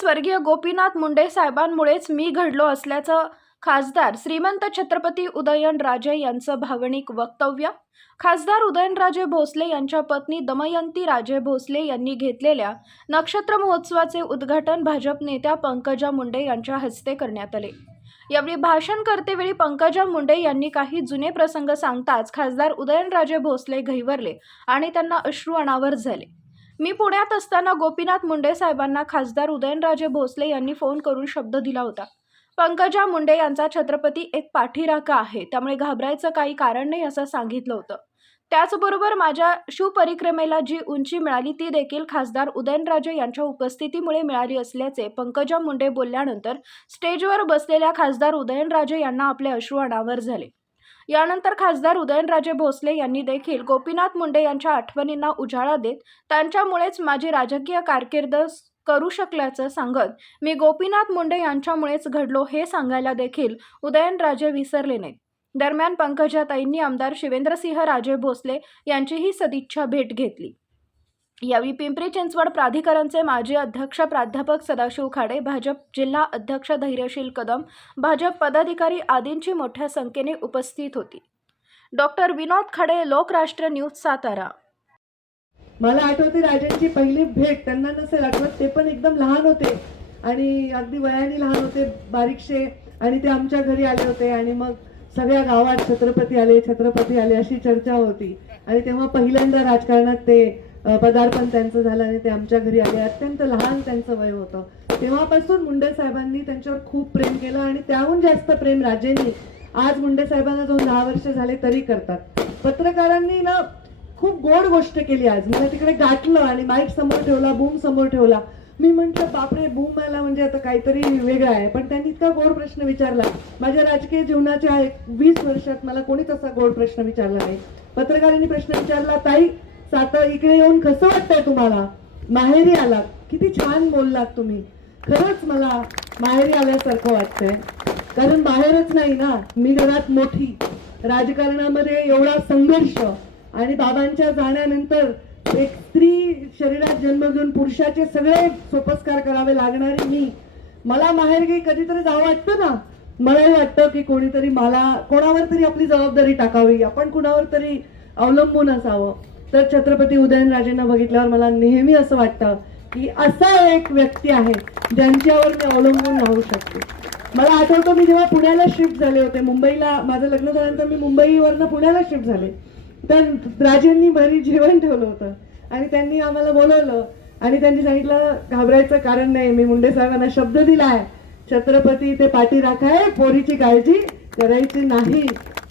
स्वर्गीय गोपीनाथ मुंडे साहेबांमुळेच मी घडलो असल्याचं खासदार श्रीमंत छत्रपती उदयनराजे यांचं भावनिक वक्तव्य. खासदार उदयनराजे भोसले यांच्या पत्नी दमयंती राजे भोसले यांनी घेतलेल्या नक्षत्र महोत्सवाचे उद्घाटन भाजप नेत्या पंकजा मुंडे यांच्या हस्ते करण्यात आले. यावेळी भाषण करतेवेळी पंकजा मुंडे यांनी काही जुने प्रसंग सांगताच खासदार उदयनराजे भोसले घैवरले आणि त्यांना अश्रू अनावर झाले. मी पुण्यात असताना गोपीनाथ मुंडे साहेबांना खासदार उदयनराजे भोसले यांनी फोन करून शब्द दिला होता. पंकजा मुंडे यांचा छत्रपती एक पाठीराखा आहे त्यामुळे घाबरायचं काही कारण नाही असं सांगितलं होतं. त्याचबरोबर माझ्या शिवपरिक्रमेला जी उंची मिळाली ती देखील खासदार उदयनराजे यांच्या उपस्थितीमुळे मिळाली असल्याचे पंकजा मुंडे बोलल्यानंतर स्टेजवर बसलेल्या खासदार उदयनराजे यांना आपले अश्रू अनावर झाले. यानंतर खासदार उदयनराजे भोसले यांनी देखील गोपीनाथ मुंडे यांच्या आठवणींना उजाळा देत त्यांच्यामुळेच माझी राजकीय कारकीर्द करू शकल्याचं सांगत मी गोपीनाथ मुंडे यांच्यामुळेच घडलो हे सांगायला देखील उदयनराजे विसरले नाहीत. दरम्यान पंकजाताईंनी आमदार शिवेंद्रसिंह राजे भोसले यांचीही सदिच्छा भेट घेतली. यावेळी पिंपरी चिंचवड प्राधिकरणचे माजी अध्यक्ष प्राध्यापक सदाशिव खाडे भाजप जिल्हा अध्यक्ष धैर्यशील कदम भाजप पदाधिकारी आदींची मोठ्या संख्येने उपस्थित होती. डॉक्टर विनोद खडे लोकराष्ट्र न्यूज सातारा. मला आठवते राजांची पहिली भेट. त्यांना नसेल आठवत ते पण एकदम लहान होते. आणि अगदी वयाने लहान होते बारीकशे. आणि ते आमच्या घरी आले होते. आणि मग सगळ्या गावात छत्रपती आले छत्रपती आले अशी चर्चा होती. आणि तेव्हा पहिल्यांदा राजकारणात ते पदार्पण त्यांचं झालं आणि ते आमच्या घरी आले. अत्यंत लहान त्यांचं वय होतं. तेव्हापासून मुंडे साहेबांनी त्यांच्यावर खूप प्रेम केलं आणि त्याहून जास्त प्रेम राजेंनी आज मुंडे साहेबांना जाऊन दहा वर्ष झाले तरी करतात. पत्रकारांनी ना खूप गोड गोष्ट केली आज. मला तिकडे गाठलं आणि माईक समोर ठेवला बूम समोर ठेवला. मी म्हंटल बापरे बूम यायला म्हणजे आता काहीतरी वेगळं आहे. पण त्यांनी इतका गोड प्रश्न विचारला. माझ्या राजकीय जीवनाच्या एक वीस वर्षात मला कोणीच असा गोड प्रश्न विचारला नाही. पत्रकारांनी प्रश्न विचारला ताई साता इकडे येऊन कसं वाटतंय तुम्हाला? माहेरी आलात. किती छान बोललात तुम्ही. खरंच मला माहेरी आल्यासारखं वाटतंय. कारण बाहेरच नाही ना मी घरात मोठी. राजकारणामध्ये एवढा संघर्ष आणि बाबांच्या जाण्यानंतर एक स्त्री शरीरात जन्म घेऊन पुरुषाचे सगळे सोपस्कार करावे लागणारे मी. मला माहेरगी कधीतरी जावं वाटतं ना? मलाही वाटतं की कोणीतरी मला कोणावर तरी आपली जबाबदारी टाकावी. आपण कुणावर तरी अवलंबून असावं. तर छत्रपती उदयनराजेंना बघितल्यावर मला नेहमी असं वाटतं की असा एक व्यक्ती आहे ज्यांच्यावर मी अवलंबून राहू शकते. मला आठवतं मी जेव्हा पुण्याला शिफ्ट झाले होते मुंबईला माझं लग्न झाल्यानंतर मी मुंबईवरनं पुण्याला शिफ्ट झाले. तर राजेंनी भरी जेवण ठेवलं होतं आणि त्यांनी आम्हाला बोलवलं आणि त्यांनी सांगितलं घाबरायचं कारण नाही मी मुंडे साहेबांना शब्द दिलाय. छत्रपती ते पाठी राखाय पोरीची काळजी करायची नाही.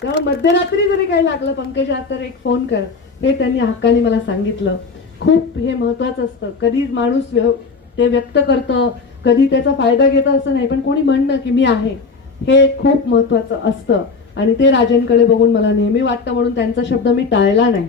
तेव्हा मध्यरात्री जरी काही लागलं पंकजात तर एक फोन कर. हे त्यांनी हक्काने मला सांगितलं. खूप हे महत्वाचं असतं. कधी माणूस व्यव- ते व्यक्त करतं कधी त्याचा फायदा घेतं असं नाही पण कोणी म्हणणं की मी आहे हे खूप महत्वाचं असतं. आणि ते राजांकडे बघून मला नेहमी वाटतं म्हणून त्यांचा शब्द मी टाळला नाही.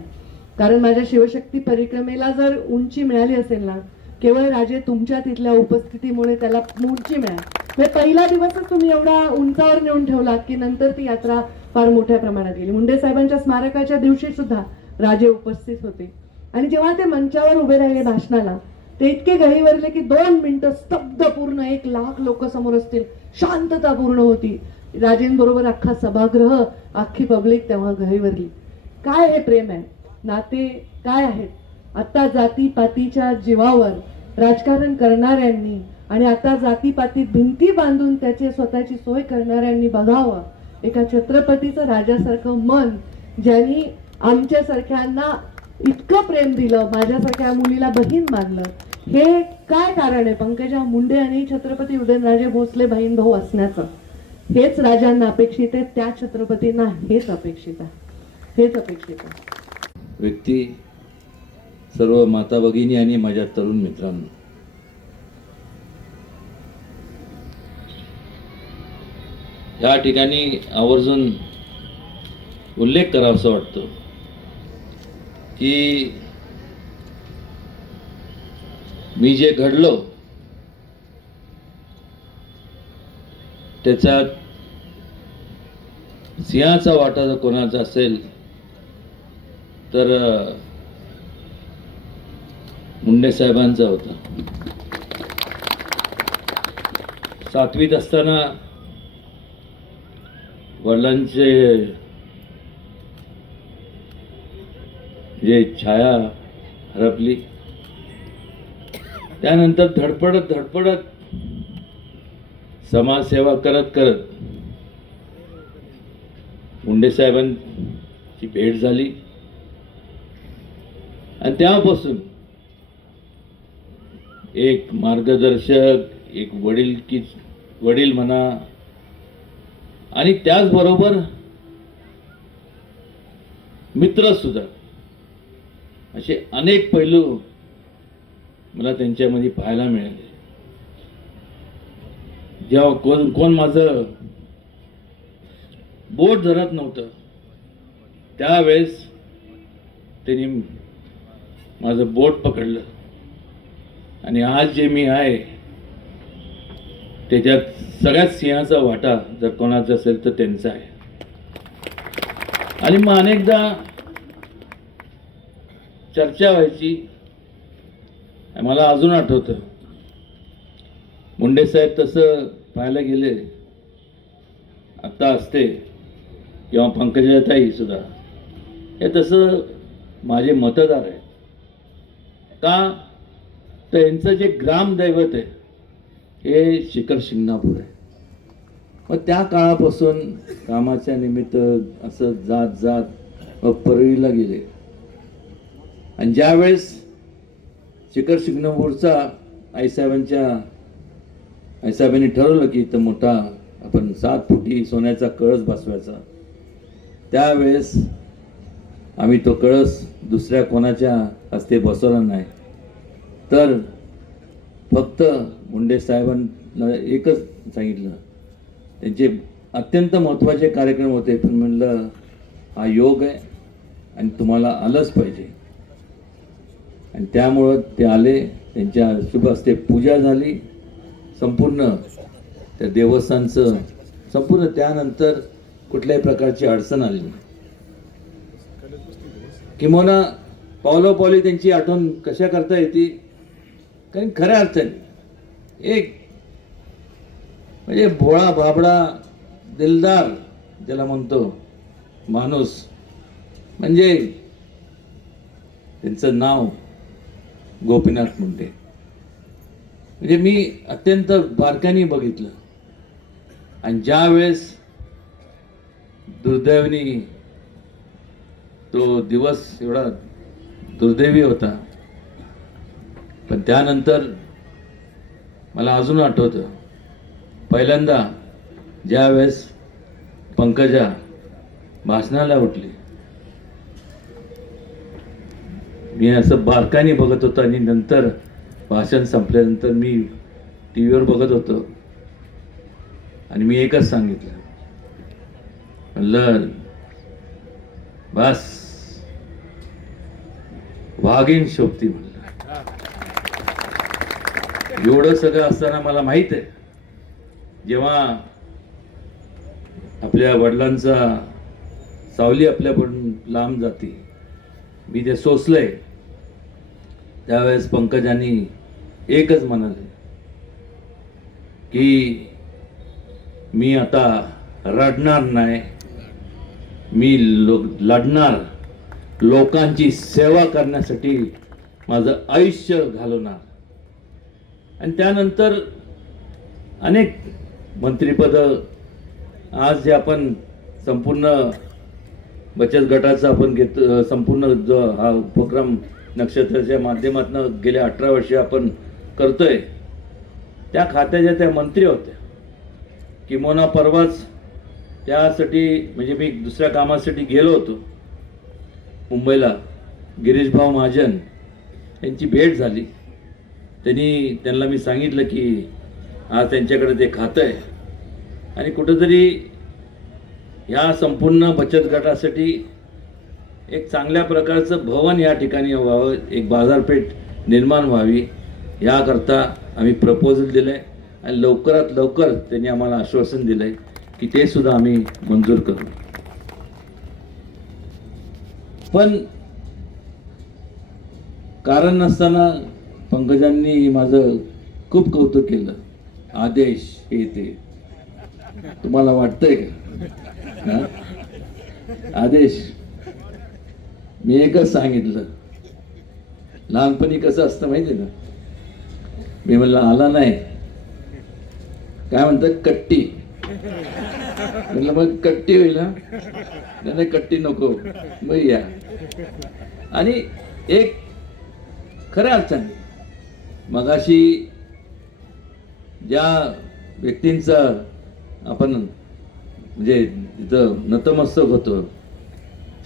कारण माझ्या शिवशक्ती परिक्रमेला जर उंची मिळाली असेल ना केवळ राजे तुमच्या तिथल्या उपस्थितीमुळे त्याला उंची मिळाली. म्हणजे पहिला दिवसच तुम्ही एवढा उंचावर नेऊन ठेवला की नंतर ती यात्रा फार मोठ्या प्रमाणात गेली. मुंडे साहेबांच्या स्मारकाच्या दिवशी सुद्धा राजे उपस्थित होते. आणि जेव्हा ते मंचावर उभे राहिले भाषणाला ते इतके गहीवरले की दोन मिनिटं स्तब्ध पूर्ण एक लाख लोक समोर असतील. शांतता पूर्ण होती. राजेंबरोबर अख्खा सभागृह अख्खी पब्लिक तेव्हा गहीवरली काय हे प्रेम आहे? नाते काय आहेत? आता जातीपातीच्या जीवावर राजकारण करणाऱ्यांनी आणि आता जातीपातीत भिंती बांधून त्याची स्वतःची सोय करणाऱ्यांनी बघावं. एका छत्रपतीचं राजासारखं मन ज्यांनी आमच्यासारख्यांना इतकं प्रेम दिलं माझ्यासारख्या मुलीला बहीण मानलं. हे काय कारण आहे? पंकजा मुंडे आणि छत्रपती उदयनराजे भोसले बहीण भाऊ असण्याचं. हेच राजांना अपेक्षित आहे त्या छत्रपतींना हेच अपेक्षित आहे. हेच अपेक्षित आहे. व्यक्ती सर्व माता भगिनी आणि माझ्या तरुण मित्रांनो. या ठिकाणी आवर्जून उल्लेख करावासा वाटतो. की मी जे घडलो त्याच्यात सिंहाचा वाटा जर कोणाचा असेल तर मुंडे साहेबांचा होता. सातवीत असताना वडिलांचे जे छाया हरपली. त्यानंतर धडपडत धडपडत समाजसेवा करत करत मुंडे साहेबांची भेट झाली. आणि तेव्हापासून एक मार्गदर्शक एक वडील की वडील म्हणा आणि त्याचबरोबर मित्र सुद्धा. असे अनेक पैलू मला त्यांच्यामध्ये पाहायला मिळाले. जेव्हा कोण कोण माझं बोट धरत नव्हतं त्यावेळेस त्यांनी माझं बोट पकडलं. आणि आज जे मी आहे त्याच्यात सगळ्यात सिंहाचा वाटा जर कोणाचा असेल तर त्यांचा आहे. आणि मग अनेकदा चर्चा व्हायची. मला अजून आठवतं. मुंडे साहेब तसं पाहायला गेले. आत्ता असते. किंवा पंकजाताई सुद्धा. हे तसं माझे मतदार आहे का? तर यांचं जे ग्रामदैवत आहे हे शिखर शिंगणापूर आहे. मग त्या काळापासून कामाच्या निमित्त असं जात जात परळीला गेले. आणि ज्यावेळेस शिखर शिंगणापूरचा आईसाहेबांच्या आईसाहेबांनी ठरवलं की इथं मोठा आपण सात फुटी सोन्याचा कळस बसवायचा त्यावेळेस आम्ही तो कळस दुसऱ्या कोणाच्या हस्ते बसवला नाही. तर फक्त मुंडे साहेबांना एकच सांगितलं. त्यांचे अत्यंत महत्त्वाचे कार्यक्रम होते. पण म्हणलं हा योग आहे आणि तुम्हाला आलंच पाहिजे. आणि त्यामुळं ते आले त्यांच्या शुभ हस्ते पूजा झाली. संपूर्ण त्या देवस्थानचं संपूर्ण त्यानंतर कुठल्याही प्रकारची अडचण आली नाही. किंवा पावलो पावली त्यांची आठवण कशा करता येते? कारण खऱ्या अर्थाने एक म्हणजे भोळा बाबडा दिलदार ज्याला म्हणतो माणूस म्हणजे त्यांचं नाव गोपीनाथ मुंडे. म्हणजे मी अत्यंत बारकानी बघितलं. आणि ज्या वेळेस दुर्दैवानी तो दिवस एवढा दुर्दैवी होता पण त्यानंतर मला अजून आठवतं पहिल्यांदा ज्यावेळेस पंकजा भाषणाला उठली मी असं बारकाने बघत होतो आणि नंतर भाषण संपल्यानंतर मी टी व्हीवर बघत होतो. आणि मी एकच सांगितलं. म्हणलं बस. वाघीण शोभती म्हणलं. एवढं सगळं असताना मला माहीत आहे. जेव्हा आपल्या वडिलांचा सावली आपल्याकडून लांब जाते. मी ते सोसलंय. त्यावेळेस पंकजांनी एकच म्हणाले की मी आता रडणार नाही मी लो लढणार लोकांची सेवा करण्यासाठी माझं आयुष्य घालवणार. आणि त्यानंतर अनेक मंत्रिपदं आज जे आपण संपूर्ण बचत गटाचा आपण घेत संपूर्ण जो हा उपक्रम नक्षत्राच्या माध्यमातून गेल्या अठरा वर्षे आपण करतोय. त्या खात्याच्या त्या मंत्री होत्या. किमोना परवाच त्यासाठी म्हणजे मी दुसऱ्या कामासाठी गेलो होतो. मुंबईला गिरीशभाऊ महाजन यांची भेट झाली. त्यांनी त्यांना मी सांगितलं की आज त्यांच्याकडे ते खातं आहे. आणि कुठंतरी ह्या संपूर्ण बचत गटासाठी एक चांगल्या प्रकारचं भवन या ठिकाणी व्हावं एक बाजारपेठ निर्माण व्हावी याकरता आम्ही प्रपोजल दिलं आहे आणि लवकरात लवकर त्यांनी आम्हाला आश्वासन दिलं आहे की ते सुद्धा आम्ही मंजूर करू. पण कारण नसताना पंकजांनी माझं खूप कौतुक केलं. आदेश हे ते. तुम्हाला वाटतंय का? आदेश. मी एकच सांगितलं. लहानपणी कसं असतं माहिती आहे मी म्हणलं आला नाही. काय म्हणतात? कट्टी. म्हणलं मग कट्टी होईल ना नाही कट्टी नको. मग या. आणि एक खऱ्या अर्थाने मगाशी ज्या व्यक्तींचं आपण म्हणजे तिथं नतमस्तक होतो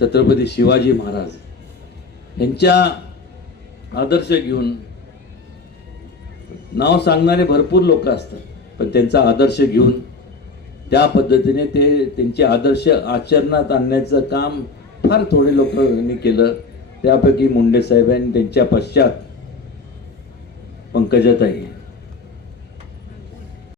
छत्रपती शिवाजी महाराज यांच्या आदर्श घेऊन नाव सांगणारे भरपूर लोक असतात पण त्यांचा आदर्श घेऊन त्या पद्धतीने ते त्यांचे आदर्श आचरणात आणण्याचं काम फार थोडे लोकांनी केलं. त्यापैकी मुंडे साहेबांनी त्यांच्या पश्चात पंकजाताई.